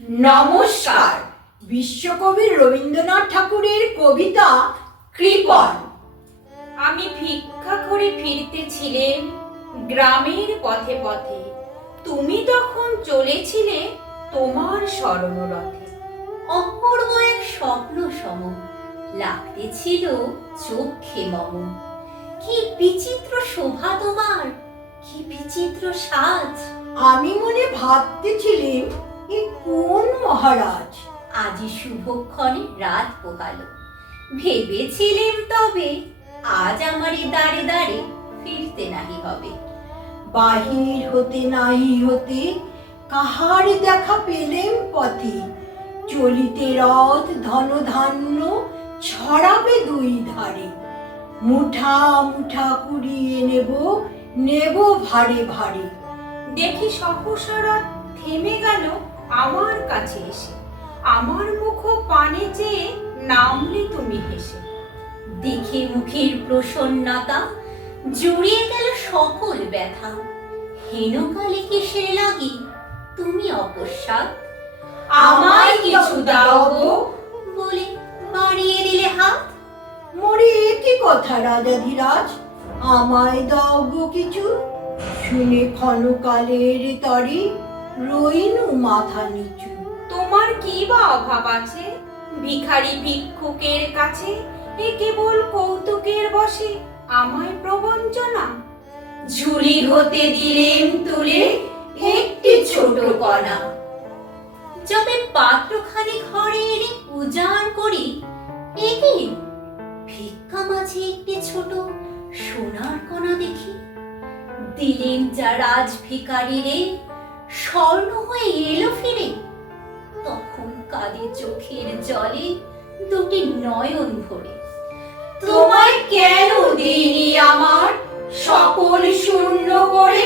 নমস্কার। বিশ্বকবি রবীন্দ্রনাথ ঠাকুরের কবিতা কৃপণ। আমি ভিক্ষা করে ফিরতেছিলেম গ্রামের পথে পথে, তুমি তখন চলেছিলে তোমার স্মরণরথে। অপূর্ব এক স্বপ্ন সম লাগতেছিল চোখে মম। কি বিচিত্র শোভা তোমার, কি বিচিত্র সাজ। আমি মনে ভাবতেছিলাম এ কোন মহারাজ, আজি শুভক্ষণে রাত পোহালো। ভেবেছিলেম তবে আজ আমারই দাঁড়ে দাঁড়ে ফিরতে নাহি হবে। বাহির হতে নাহি হতে কাহার দেখা পেলেম পথে। চলিতে রথ ধনধান্য ছড়াবে দুই ধারে। মুঠা মুঠা কুড়িয়ে নেব ভারে ভারে। দেখি সহসা রথ থেমে গেল আমার কাছে এসে, আমার মুখ পানে চেয়ে নামলে তুমি হেসে। দেখে মুখের প্রসন্নতা জুড়িয়ে গেল সকল ব্যথা। হেনকালে কিসের লাগি তুমি অকস্মাৎ, আমায় কিছু দাও গো বলে বাড়িয়ে দিলে হাত। মরে কি কথা রাজাধিরাজ, আমায় দাও গো কিছু। শুনে ক্ষণকালের তরে রইনু মাথা নিচু। তোমার কি বা অভাব আছে ভিখারি ভিক্ষুকের কাছে? এ কেবল কৌতুকের বসে আমায় প্রবঞ্চনা। ঝুলি হতে দিলেম তুলে একটি ছোট কণা। যবে পাত্রখানি ঘরে এনে উজাড় করি, একে ভিক্ষা মাঝে একটি ছোট সোনার কণা দেখি। দিলেন যা রাজ ভিখারি রে, স্বর্ণ হয়ে এলো ফিরে। তখন কাঁদে চোখের জলে দুটি নয়ন ভরে। তোমায় কেন দিইনি আমার সকল শূন্য করে?